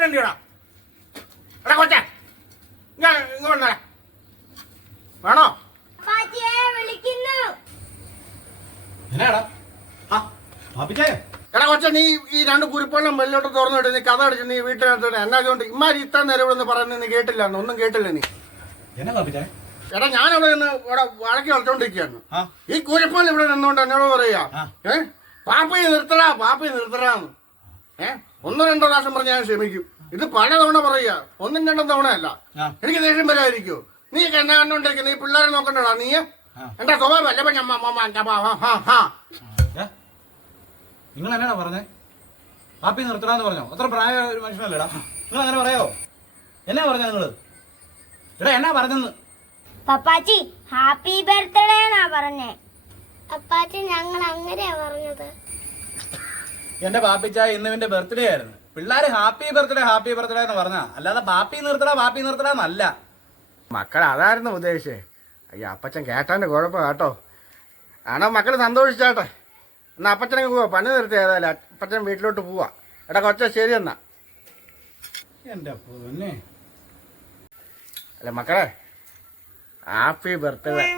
അപ്പൻ എന്തിടാ എടാ കൊച്ചേ ഇങ്ങോട്ടാ വേണോ എടാ കൊച്ച നീ ഈ രണ്ട് കുരിപ്പെല്ലാം വെള്ളോട്ട് തുറന്നിട്ട് നീ കഥ അടിച്ച് നീ വീട്ടിനകത്തോട്ട് എന്നാ കൊണ്ട് ഇമാരി ഇത്ര നേരം ഇവിടെ നിന്ന് പറയുന്നത് നീ കേട്ടില്ല ഒന്നും കേട്ടില്ല നീ എടാ ഞാനവിടെ നിന്ന് ഇവിടെ വഴക്കി കളിച്ചോണ്ടിരിക്കുകയാണ് ഈ കുരിപ്പൻ ഇവിടെ നിന്നോണ്ട് എന്നോട് പറയാ പാപ്പയെ നിർത്തടാന്ന് ഒന്നോ രണ്ടോ പ്രാവശ്യം പറഞ്ഞ് ഞാൻ ക്ഷമിക്കും ഇത് പല തവണ പറയാ ഒന്നും രണ്ടും തവണയല്ല എനിക്ക് ദേഷ്യം വരാതിരിക്കോ നീ എന്നാ കണ്ടോണ്ടിരിക്കും നീ പിള്ളേരെ നോക്കണ്ടടാ നീ എന്റെ സ്വഭാവമല്ല നിങ്ങൾ എന്നാ പറഞ്ഞേ പാപ്പി നിർത്തടാന്ന് പറഞ്ഞോ അത്ര പ്രായ ഒരു മനുഷ്യനല്ലേടാ നിങ്ങൾ അങ്ങനെ പറയോ എന്നാ പറഞ്ഞ നിങ്ങള് എടാ എന്നാ പറഞ്ഞെന്ന് പപ്പാച്ചി ഹാപ്പി ബർത്ത്ഡേ എന്നാ പറഞ്ഞേ അപ്പാച്ചി ഞങ്ങൾ അങ്ങനെയാ പറഞ്ഞത് എന്റെ പാപ്പിച്ചായ ഇന്ന് ഇവന്റെ ബർത്ത്ഡേ ആയിരുന്നു പിള്ളേര് ഹാപ്പി ബർത്ത്ഡേ എന്ന് പറഞ്ഞാ അല്ലാതെ പാപ്പി നിർത്തടാന്നല്ല മക്കൾ അതായിരുന്നു ഉദ്ദേശിച്ചേ അയ്യോ അപ്പച്ചൻ കേട്ടാൻ്റെ കുഴപ്പം കേട്ടോ ആണോ മക്കൾ സന്തോഷിച്ചാട്ടെ എന്നാ അപ്പച്ചനങ്ങ് പോവാ പണി നിർത്തി ഏതായാലും അപ്പച്ചൻ വീട്ടിലോട്ട് പോവാ എടാ കൊച്ച ശരി എന്നാ എന്റെ പൊന്നെ അല്ല മക്കളെ ഹാപ്പി ബർത്ത്ഡേ